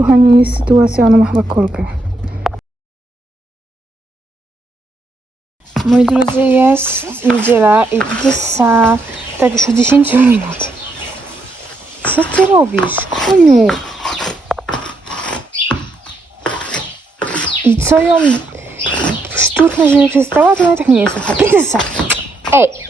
Kochani, jest sytuacja, ona ma chyba kolkę. Moi drodzy, jest niedziela i za tak już od 10 minut. Co ty robisz, koniu? I co ją szturchnę, żeby przestała, to ona tak nie jest słucha. Princesa! Ej!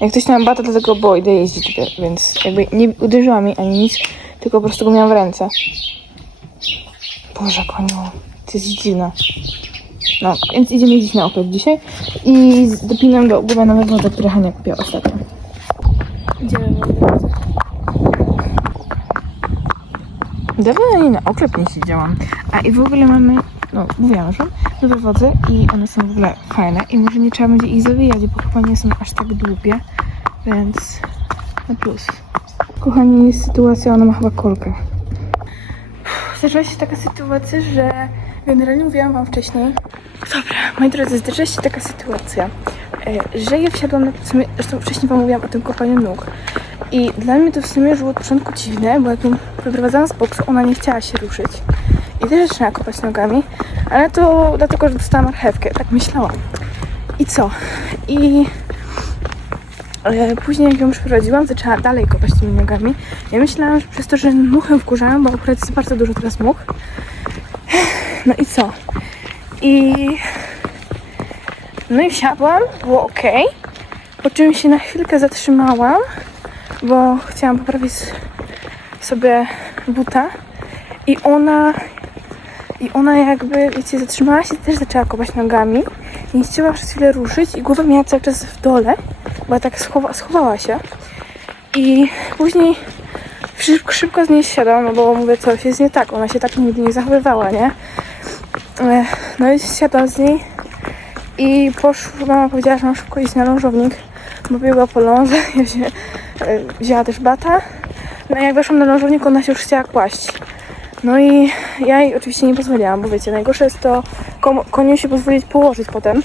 Jak ktoś tam bata, to tego bo idę jeździć więc jakby nie uderzyła mi ani nic, tylko po prostu go miałam w ręce. Boże, koniu, ty jest dziwna. No, więc idziemy jeździć na oklep dzisiaj i dopinam do nowe wody, które Hania kupiła ostatnio. Idziemy drodzy. Dawno na oklep nie siedziałam. A i w ogóle mamy, no mówiłam już, wam, wodze i one są w ogóle fajne i może nie trzeba będzie ich zawijać, bo chyba nie są aż tak długie, więc na plus. Kochani, sytuacja, ona ma chyba kolkę. Zdarzyła się taka sytuacja, że generalnie mówiłam wam wcześniej. Dobra, moi drodzy, zdarzyła się taka sytuacja, e, że ja wsiadłam na w sumie, zresztą wcześniej wam mówiłam o tym kopaniu nóg. I dla mnie to w sumie było od początku dziwne, bo jak ją wyprowadzałam z boksu, ona nie chciała się ruszyć. I też zaczynała kopać nogami, ale to dlatego, że dostałam marchewkę, tak myślałam. I co? I e, później jak ją przyprowadziłam, zaczęła dalej kopać tymi nogami. Ja myślałam, że przez to, że muchy wkurzają, bo akurat jest bardzo dużo teraz much. No i co? I... No i wsiadłam, było ok. Po czym się na chwilkę zatrzymałam, bo chciałam poprawić sobie buta. I ona... I ona jakby, wiecie, zatrzymała się, też zaczęła kopać nogami. I nie chciała przez chwilę ruszyć i głowę miała cały czas w dole, bo tak schowa, schowała się. I później szybko, szybko z niej siadam, no bo mówię, coś jest nie tak. Ona się tak nigdy nie zachowywała, nie? E, No i siadam z niej i poszła, mama powiedziała, że mam szybko iść na lążownik, bo biegła po lążę, ja się e, wzięła też bata. No i jak weszłam na lążownik, ona się już chciała kłaść. No i ja jej oczywiście nie pozwoliłam, bo wiecie, najgorsze jest to koniu się pozwolić położyć potem.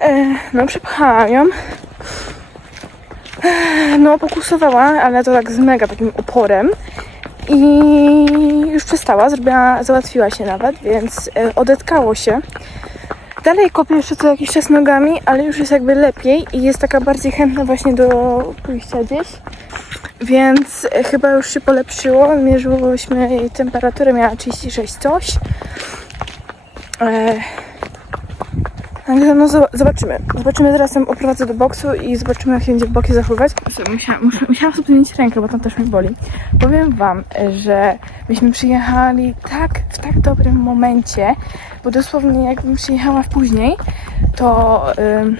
E, No przepchałam ją. E, No pokusowała, ale to tak z mega takim oporem. I już przestała, zrobiła, załatwiła się nawet, więc e, odetkało się. Dalej kopię jeszcze co jakiś czas nogami, ale już jest jakby lepiej i jest taka bardziej chętna właśnie do pójścia gdzieś. Więc chyba już się polepszyło. Mierzyłyśmy jej temperaturę, miała 36 coś. E, Także no zo- zobaczymy. Zobaczymy teraz ją oprowadzę do boksu i zobaczymy jak się będzie w boksie zachowywać. Musiałam, musiałam sobie zmienić rękę, bo tam też mnie boli. Powiem wam, że myśmy przyjechali tak w tak dobrym momencie, bo dosłownie jakbym przyjechała później, to ym,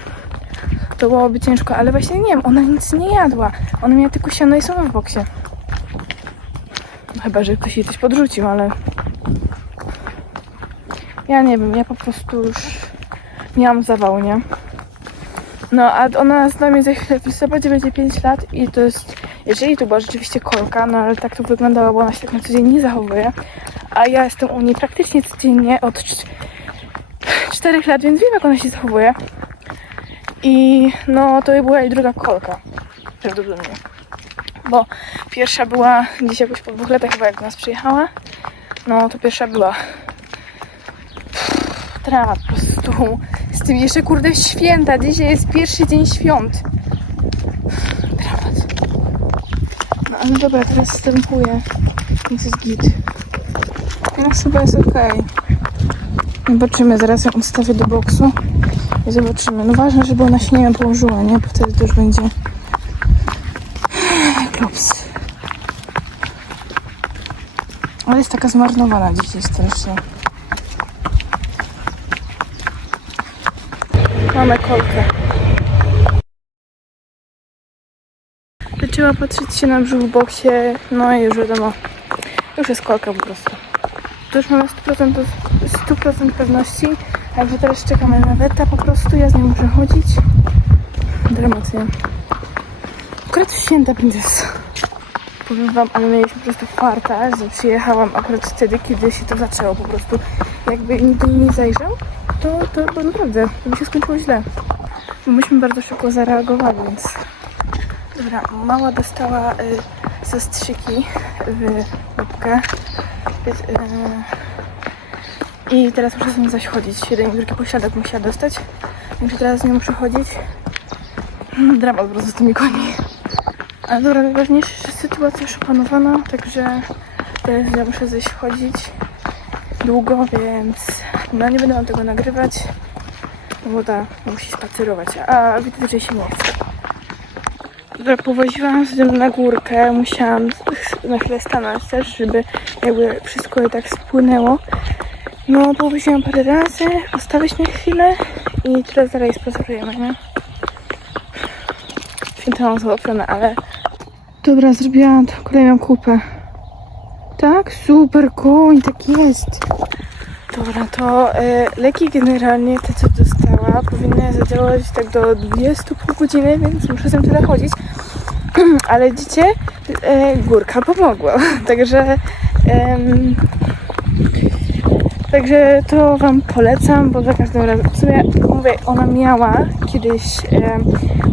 to byłoby ciężko, ale właśnie nie wiem, ona nic nie jadła. Ona miała tylko siano i słomę w boksie. No Chyba, że ktoś jej coś podrzucił, ale ja nie wiem, ja po prostu już miałam zawał, nie? No, a ona z nami za chwilę w listopadzie będzie 5 lat i to jest, jeżeli to była rzeczywiście kolka, no ale tak to wyglądało, bo ona się tak na co dzień nie zachowuje, a ja jestem u niej praktycznie codziennie od 4 lat, więc wiem jak ona się zachowuje. I no, to była jej druga kolka, prawdopodobnie. Bo pierwsza była gdzieś jakoś po dwóch latach chyba jak do nas przyjechała. No, to pierwsza była dramat po prostu. Z tym jeszcze kurde święta. Dzisiaj jest pierwszy dzień świąt. Dramat. No ale dobra, teraz wstępuję. Więc jest git. Teraz chyba jest okej. Zobaczymy, zaraz ją odstawię do boksu i zobaczymy. No ważne, żeby ona się nie położyła, nie? Bo wtedy już będzie klops. Ale jest taka zmarnowana dzisiaj strasznie. Mamy kolkę. Zaczęła patrzeć się na brzuch w boksie, no i już wiadomo, już jest kolka po prostu. To już mamy 100%, do- 100% pewności, także teraz czekamy na weta po prostu, ja z nią muszę chodzić. Dramatycznie. Akurat święta będzie. Powiem wam, ale mieliśmy po prostu farta, że przyjechałam akurat wtedy, kiedy się to zaczęło po prostu. Jakby nikt nie zajrzał, to, to bo naprawdę, to by się skończyło źle. Bo myśmy bardzo szybko zareagowali, więc... Dobra, mała dostała y, zastrzyki w łapkę. Więc, e, I teraz muszę z nim zaś chodzić. Jeden wielki posiadek musiała dostać. Także teraz z nią muszę chodzić. Mm, Dramat po prostu z tymi końmi. Ale dobra, najważniejsze, że sytuacja już opanowana, także teraz ja muszę zejść chodzić długo, więc no nie będę wam tego nagrywać. No Bo ta musi spacerować, a widzę, że się nie chce. Dobra, powoziłam z tym na górkę, musiałam na chwilę stanąć też, żeby jakby wszystko tak spłynęło. No, powoziłam parę razy, na chwilę i teraz dalej spacerujemy, nie? Święta mam załatwione, ale... Dobra, zrobiłam kolejną kupę. Tak, super, koń, tak jest. Dobra, to e, leki generalnie, te co dostała, powinny zadziałać tak do 20 pół godziny, więc muszę z tym tyle chodzić. Ale widzicie, e, górka pomogła. Także em, Także to Wam polecam, bo za każdym razem, w sumie mówię, ona miała kiedyś e,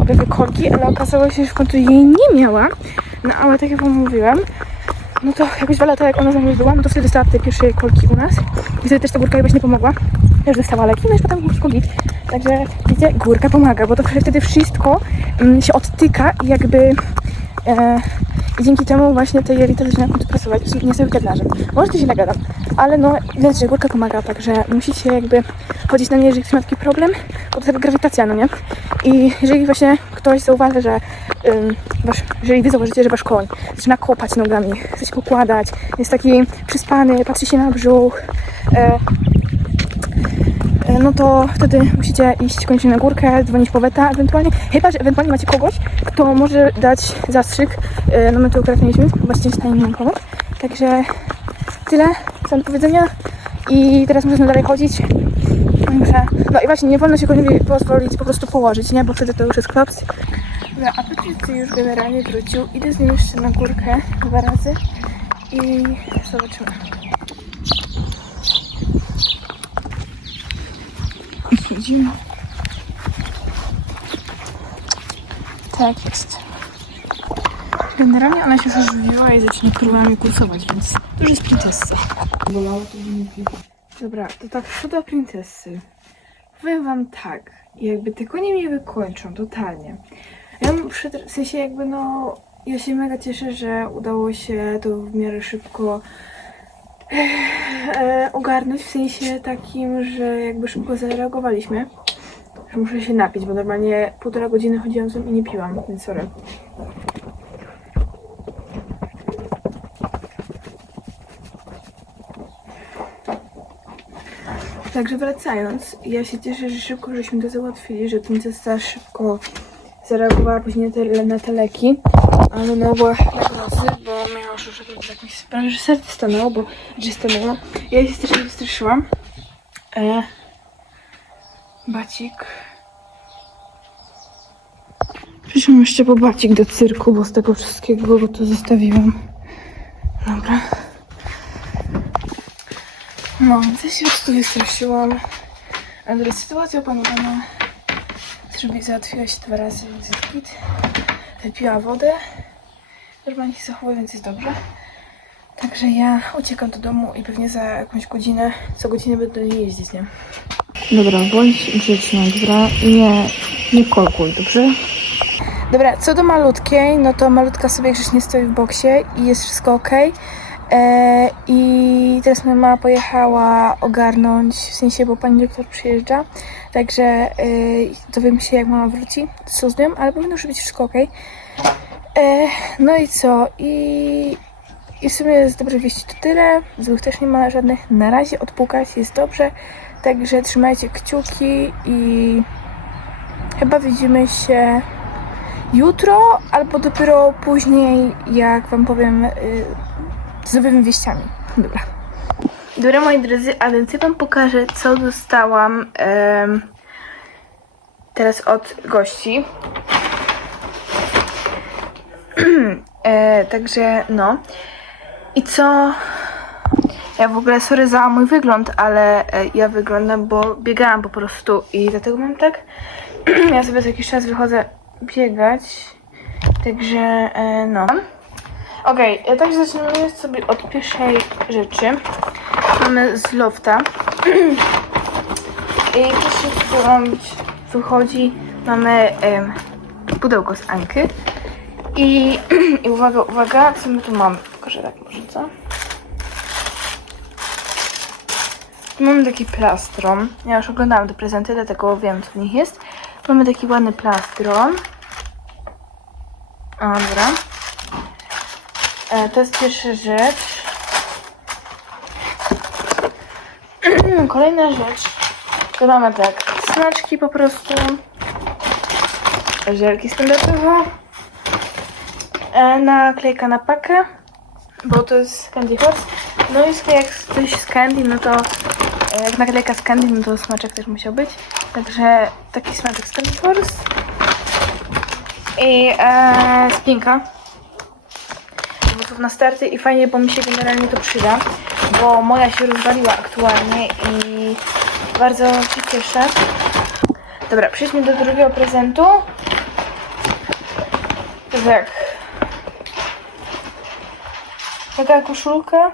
objawy korki, ale okazało się, że w końcu jej nie miała. No ale tak jak Wam mówiłam, no to jakoś dwa lata jak ona z nami była, no to wtedy dostała te pierwsze kolki u nas. I wtedy też ta górka jakoś nie pomogła. Też dostała leki, no i potem górki git. Także widzicie, górka pomaga, bo to wtedy wszystko mm, się odtyka i jakby e, i dzięki temu właśnie te jelita zaczynają pracować. Nie jestem weterynarzem. Może to się nagadam, ale no widać, że górka pomaga, także musicie jakby chodzić na nie, jeżeli ktoś ma taki problem, bo to taka grawitacja, no nie? I jeżeli właśnie ktoś zauważy, że ym, wasz, jeżeli wy zauważycie, że wasz koń zaczyna kopać nogami, chce się pokładać, jest taki przyspany, patrzy się na brzuch, e, e, no to wtedy musicie iść koniecznie na górkę, dzwonić po weta ewentualnie, chyba, że ewentualnie macie kogoś, kto może dać zastrzyk, e, no my tu akurat mieliśmy, stanie nam pomóc, także tyle do powiedzenia i teraz możemy dalej chodzić, Także, no i właśnie nie wolno się koniowi pozwolić po prostu położyć, nie, bo wtedy to już jest klops. Dobra, apetyt już generalnie wrócił, idę z nim jeszcze na górkę dwa razy i zobaczymy. Widzimy. Tak jest. Generalnie ona się już wywiła i zacznie królami kursować, więc to już jest princessa. Dobra, to tak co do princesy. Powiem wam tak, jakby te konie mnie wykończą totalnie. Ja mam przy, w sensie jakby no, ja się mega cieszę, że udało się to w miarę szybko e, ogarnąć, w sensie takim, że jakby szybko zareagowaliśmy. Że muszę się napić, bo normalnie półtora godziny chodziłam z nim i nie piłam, więc sorry. Także wracając, ja się cieszę, że szybko żeśmy to załatwili, że princesa szybko zareagowała później na te, leki, ale no była bo miała już jakieś jakąś sprawę, że serce stanęło, bo że stanęło. Ja się strasznie wystraszyłam. E, bacik. Przyszłam jeszcze po bacik do cyrku, bo z tego wszystkiego go to zostawiłam. Dobra. No, się już tu wystraszyłam. Ale sytuacja opanowana. Zrobi, załatwiła się dwa razy, więc jest git. Wypiła wodę. Normalnie się zachowuje, więc jest dobrze. Także ja uciekam do domu i pewnie za jakąś godzinę, co godzinę będę do niej jeździć, nie? Dobra, bądź grzeczna, dobra? I nie, nie kolkuj, dobrze? Dobra, co do malutkiej, no to malutka sobie grzecznie stoi w boksie i jest wszystko ok. E, I teraz moja mama pojechała ogarnąć, w sensie, bo pani doktor przyjeżdża, także e, dowiem się, jak mama wróci, co z nią, ale powinno już być wszystko ok. E, no i co? I, I w sumie z dobrych wieści to tyle, złych też nie ma żadnych. Na razie odpukać jest dobrze, także trzymajcie kciuki i chyba widzimy się jutro, albo dopiero później, jak wam powiem, y, z nowymi wieściami. Dobra. Dobra, moi drodzy, a więc ja wam pokażę, co dostałam teraz od gości. e, także, no. I co... Ja w ogóle, sorry za mój wygląd, ale e, ja wyglądam, bo biegałam po prostu i dlatego mam tak. ja sobie co jakiś czas wychodzę biegać. Także, e, no. Okej, okay, tak zaczynamy sobie od pierwszej rzeczy. Mamy z lofta. I pierwsze, co nam wychodzi, mamy em, pudełko z Anki. I, I uwaga, uwaga, co my tu mamy? Pokażę tak może, co? Tu mamy taki plastron. Ja już oglądałam te prezenty, dlatego wiem, co w nich jest. Mamy taki ładny plastron. Dobra. E, to jest pierwsza rzecz. Kolejna rzecz. To mamy tak, snaczki po prostu. Żelki standardowo. E, naklejka na pakę, bo to jest Candy Horse. No i jak coś z Candy, no to e, jak naklejka z Candy, no to smaczek też musiał być. Także taki smaczek z Candy Horse. I e, spinka. Na starty i fajnie, bo mi się generalnie to przyda, bo moja się rozwaliła aktualnie i bardzo się cieszę. Dobra, przejdźmy do drugiego prezentu. Jak taka koszulka.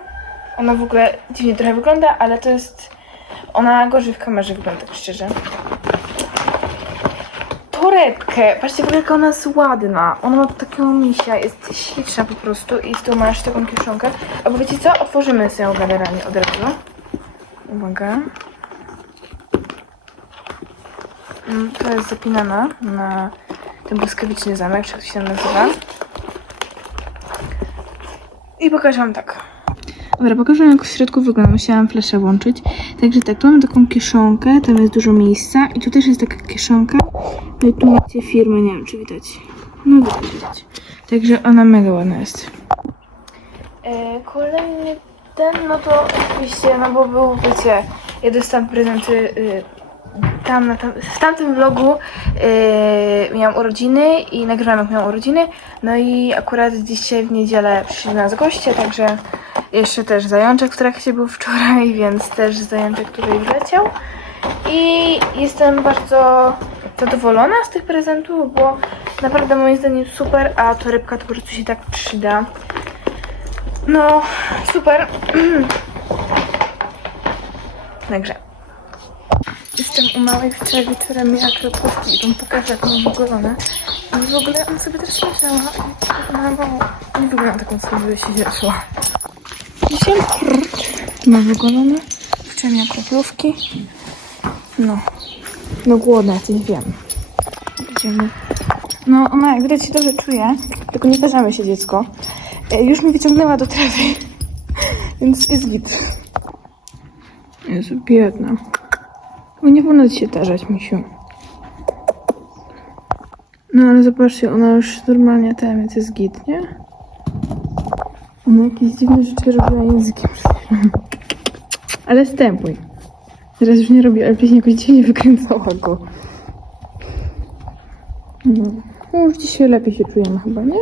Ona w ogóle dziwnie trochę wygląda, ale to jest. Ona gorzej w kamerze wygląda, tak szczerze. Torebkę. Patrzcie, w ogóle jaka ona jest ładna. Ona ma taką misia, jest śliczna po prostu i tyłu masz taką kieszonkę. Albo wiecie co? Otworzymy sobie ją generalnie od razu. Uwaga. Mm, To jest zapinana na ten błyskawiczny zamek, czy jak się nazywa. I pokażę wam tak. Dobra, pokażę jak w środku wygląda. Musiałam fleszę włączyć. Także tak, tu mamy taką kieszonkę, tam jest dużo miejsca i tu też jest taka kieszonka. No i tu macie firmę, nie wiem czy widać. No widać, widać. Także ona mega ładna jest. E, kolejny ten, no to oczywiście, no bo był, wiecie, ja dostałam prezenty y, tam, na tam, w tamtym vlogu yy, miałam urodziny i nagrywałam jak miałam urodziny. No i akurat dzisiaj w niedzielę przyszli nas goście, także jeszcze też zajączek w trakcie był wczoraj, więc też zajączek tutaj wleciał. I jestem bardzo zadowolona z tych prezentów, bo naprawdę moim zdaniem super, a torebka to po prostu się tak przyda. No, super. Także. Jestem u małej wczoraj wieczorem miała kropówki i wam pokażę jak mam wygolone. I w ogóle on sobie też myślała, no bo nie wygląda taką, co by się cieszyła. Dzisiaj mam wygolone. Wczoraj miała kroplówki. No. No głodna, coś wiem. Idziemy. No ona jak widać się dobrze czuje, tylko nie karzamy się dziecko. E, Już mnie wyciągnęła do trawy, więc jest git. Jest biedna. Bo nie ci się tarzać, misiu. No ale zobaczcie, ona już normalnie ten, więc jest git, nie? Ona jakieś dziwne rzeczy robiła językiem. Ale stępuj. Teraz już nie robi, ale wcześniej jakoś dziwnie wykręcała go. No. no już dzisiaj lepiej się czujemy chyba, nie?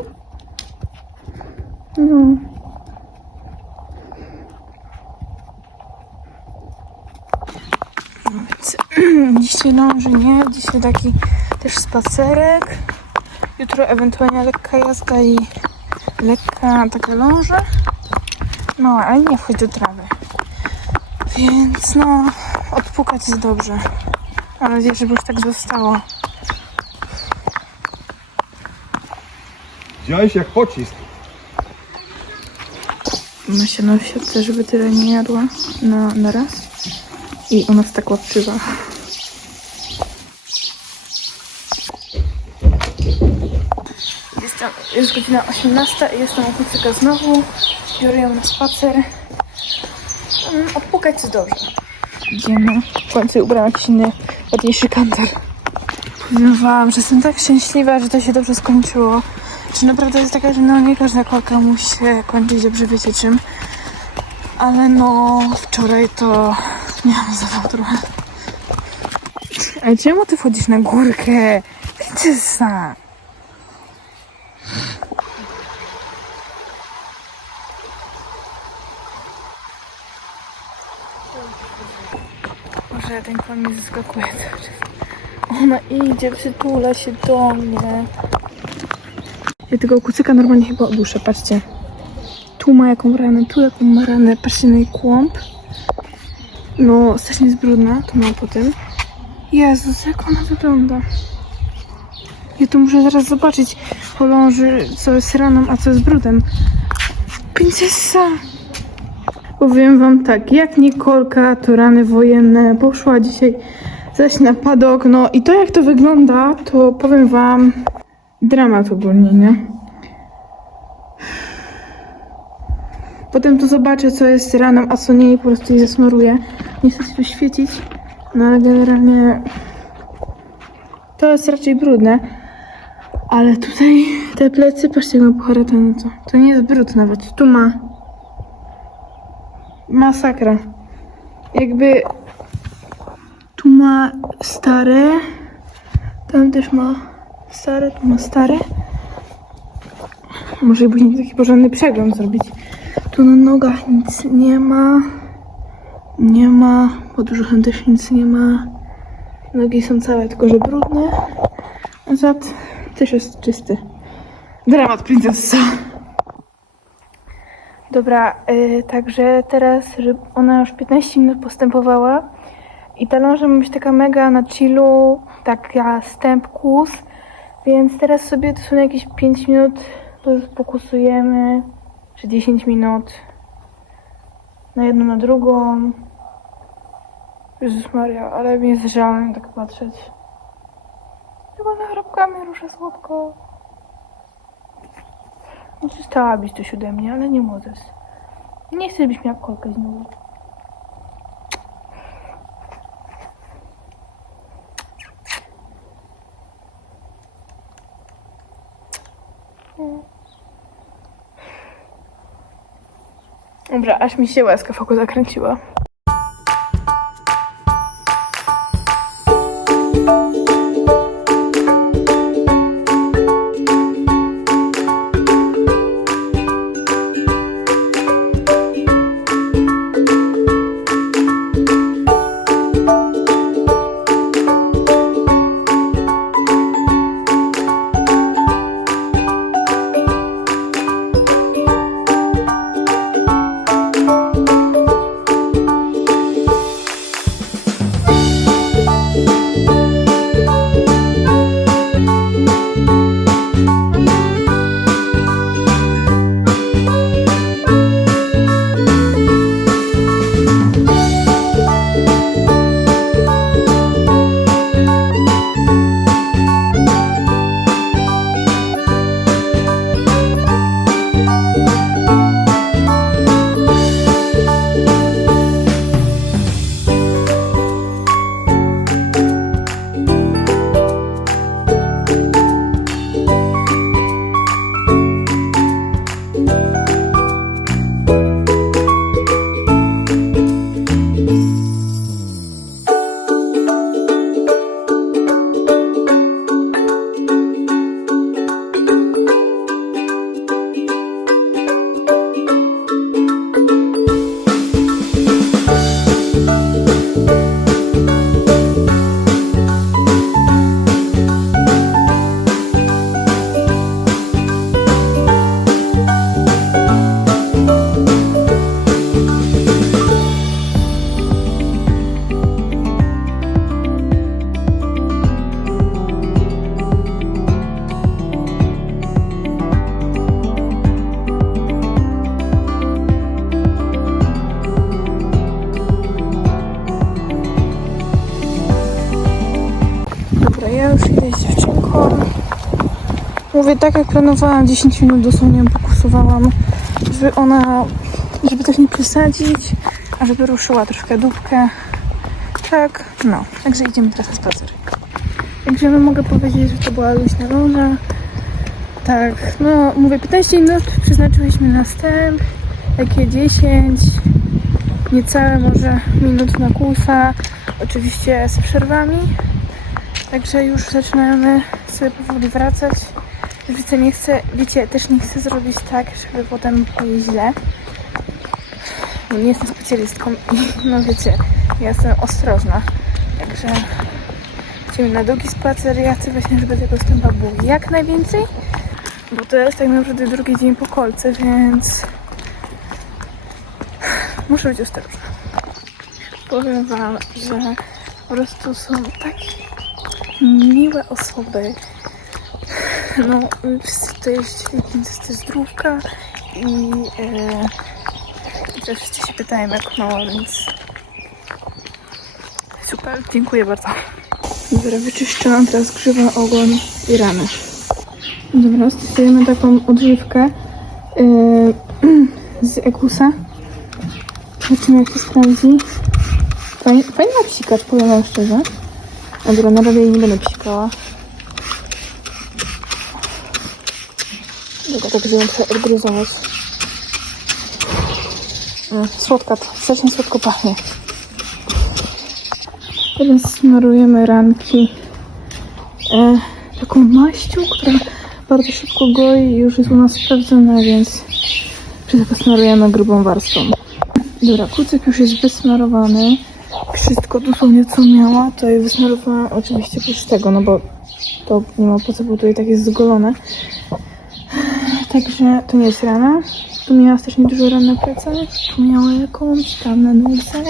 No. Więc dzisiaj ląży nie, dzisiaj taki też spacerek. Jutro ewentualnie lekka jazda i lekka taka ląża. No, ale nie wchodź do trawy. Więc no, odpukać jest dobrze. Mam nadzieję, żeby już tak zostało. Wziąłeś jak pocisk. Ma się na siatce, żeby tyle nie jadła na, na raz. I ona jest tak łapczywa. Jestem, jest godzina 18 i jestem u kucyka znowu. Biorę ją na spacer. Mm, Odpukać jest dobrze. Idziemy. W końcu ubrałam jakiś inny, ładniejszy kantar. Powiem wam, że jestem tak szczęśliwa, że to się dobrze skończyło. Że naprawdę jest taka, że no nie każda kolka musi się kończyć dobrze, wiecie czym. Ale no, wczoraj to miałam zawał trochę. Ale czemu ty wchodzisz na górkę? Widzisz Może ten koń mnie zaskakuje cały czas. Ona idzie, przytula się do mnie. Ja tego kucyka normalnie chyba oduszę, patrzcie. tu ma jaką ranę, tu jaką ma ranę, patrzcie na jej kłąb. No, strasznie jest brudna, to mam po tym. Jezus, jak ona wygląda. Ja tu muszę zaraz zobaczyć chorąży, co jest raną, a co jest brudem. Princesa! Powiem wam tak, jak Nikolka, to rany wojenne, poszła dzisiaj zaś na padok, no i to jak to wygląda, to powiem wam dramat ogólnie, nie? Potem tu zobaczę, co jest raną, a co nie i po prostu jej zasmaruję. Nie chcę tu świecić, no ale generalnie to jest raczej brudne. Ale tutaj te plecy, patrzcie, jak ma poharatane to. To nie jest brud nawet, tu ma masakra. Jakby tu ma stare, tam też ma stare, tu ma stare. Może później taki porządny przegląd zrobić. Tu na nogach nic nie ma. Nie ma. Pod brzuchem też nic nie ma. Nogi są całe, tylko że brudne. A zad też jest czysty. Dramat princesa. Dobra, y, także teraz, ona już 15 minut postępowała i ta ląża ma być taka mega na chillu, taka stęp kus, więc teraz sobie to są jakieś 5 minut, to pokusujemy, czy 10 minut na jedną, na drugą. Jezus Maria, ale mi jest żal tak patrzeć. Chyba na chrapkami rusza słodko. No Zostałabyś coś ode mnie, ale nie możesz. Nie chcę, żebyś miała kolkę znowu. Dobra, aż mi się łezka w oku zakręciła. Tak jak planowałam, 10 minut dosłownie pokusowałam, żeby ona, żeby też nie przesadzić, a żeby ruszyła troszkę dupkę. Tak, no, także idziemy teraz na spacer. Także no mogę powiedzieć, że to była luźna ląża. Tak, no mówię 15 minut przeznaczyliśmy na wstęp, takie 10, niecałe może minut na kusa, oczywiście z przerwami. Także już zaczynamy sobie powoli wracać. Wiecie, nie chcę, wiecie, też nie chcę zrobić tak, żeby potem było źle. Bo nie jestem specjalistką i no wiecie, ja jestem ostrożna. Także idziemy na długi spacer. Ja chcę właśnie, żeby tego stępa było jak najwięcej. Bo to jest tak naprawdę drugi dzień po kolce, więc muszę być ostrożna. Powiem wam, że po prostu są takie miłe osoby. No, wszyscy tutaj jeździli z zdrówka i, e, i też wszyscy się pytają jak mało, więc super, dziękuję bardzo. Dobra, wyczyszczyłam teraz grzywa, ogon i rany. Dobra, stosujemy taką odżywkę yy, z Ekusa. Zobaczymy jak się sprawdzi. Fajna psikacz, powiem wam szczerze. Dobra, na razie nie będę psikała. Dobra, tak muszę odgryzować. Mm, Słodka, strasznie słodko pachnie. Teraz smarujemy ranki e, taką maścią, która bardzo szybko goi i już jest u nas sprawdzona, więc smarujemy grubą warstwą. Dobra, kucyk już jest wysmarowany. Wszystko dosłownie co miała, to je wysmarowałam oczywiście oprócz tego, no bo to nie ma po co, bo tutaj tak jest zgolone. Także nie jest rana. Tu miała strasznie dużo ran na tu miała jakąś, tam na nodze.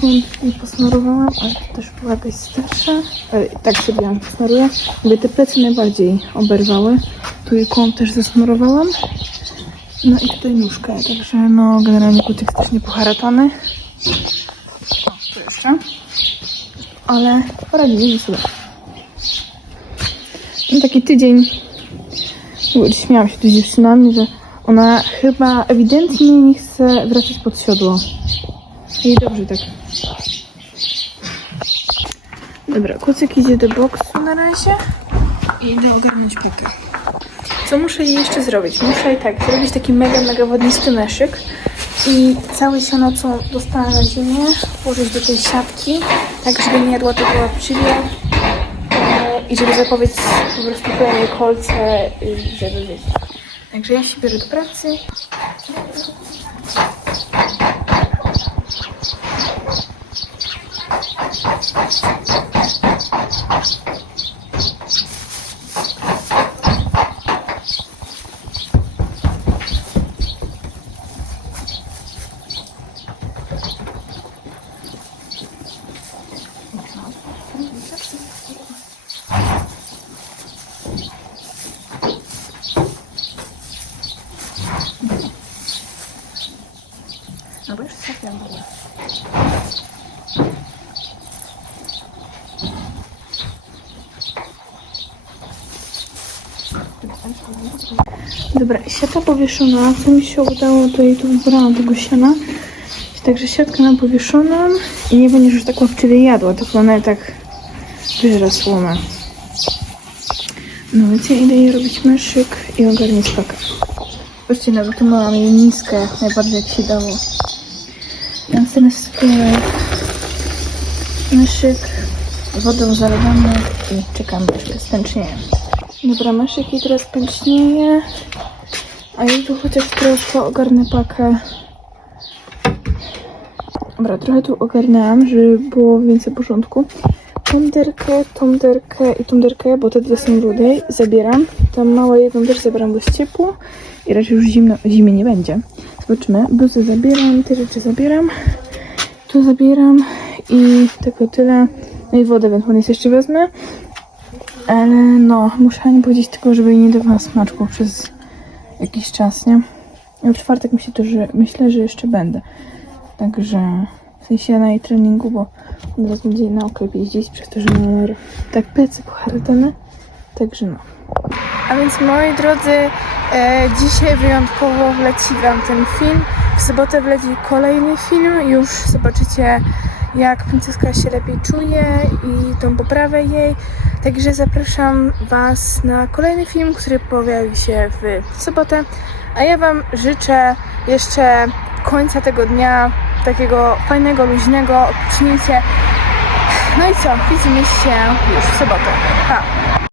Tu i posmarowałam, ale to też była jakaś starsza. E, tak ją posmaruję. Jakby te plecy najbardziej oberwały. Tu i kąt też zasmarowałam. No i tutaj nóżkę, także no generalnie kutek strasznie poharatany. O, tu jeszcze. Ale poradzimy sobie. No taki tydzień Śmiałam się tu z dziewczynami, że ona chyba ewidentnie nie chce wracać pod siodło. I dobrze tak. Dobra, kucyk idzie do boksu na razie i idę ogarnąć pakę. Co muszę jej jeszcze zrobić? Muszę jej tak zrobić taki mega, mega wodnisty meszyk i całe siano, co dostałam na ziemię, włożyć do tej siatki, tak żeby nie jadła tego e, i żeby zapobiec po prostu kolejne kolce, i żeby wiecie. Także ja się biorę do pracy. No bo już trafiam w ogóle. Dobra, siata powieszona. Co mi się udało, to jej tu wybrałam tego siana. Także siatka nam powieszona i nie będziesz już tak łapczywie jadła, tylko ona tak wyżera słomę. No więc ja idę jej robić meszyk i ogarniać pakę. Zobaczcie, nawet mam jej niskę, najbardziej jak się dało. Teraz sobie myszyk, wodą zalewamy i czekamy aż pęcznieje. Dobra, myszyk i teraz pęcznieje, a ja tu chociaż troszkę ogarnę pakę. Dobra, trochę tu ogarnęłam, żeby było więcej porządku. Tą derkę, tą derkę i tą derkę, bo te dwie są rudej, zabieram. Tam małe jedną też zabieram, bo jest ciepło i raczej już zimno, zimie nie będzie. Zobaczymy. Bluzę zabieram, te rzeczy zabieram. Tu zabieram i tylko tyle. No i wodę ewentualnie jeszcze wezmę. Ale no, muszę nie powiedzieć tylko, żeby nie dawała smaczku przez jakiś czas, nie? I w czwartek myślę, to, że, myślę, że jeszcze będę. Także w sensie na jej treningu, bo teraz będzie na oklep jeździć, przez to, że ma tak plecy poharatane. Także no. A więc moi drodzy, e, dzisiaj wyjątkowo wleci Wam ten film. W sobotę wleci kolejny film. Już zobaczycie, jak Franceska się lepiej czuje i tą poprawę jej. Także zapraszam Was na kolejny film, który pojawi się w sobotę. A ja Wam życzę jeszcze końca tego dnia takiego fajnego, luźnego. Odpocznijcie. No i co? Widzimy się już w sobotę. Pa!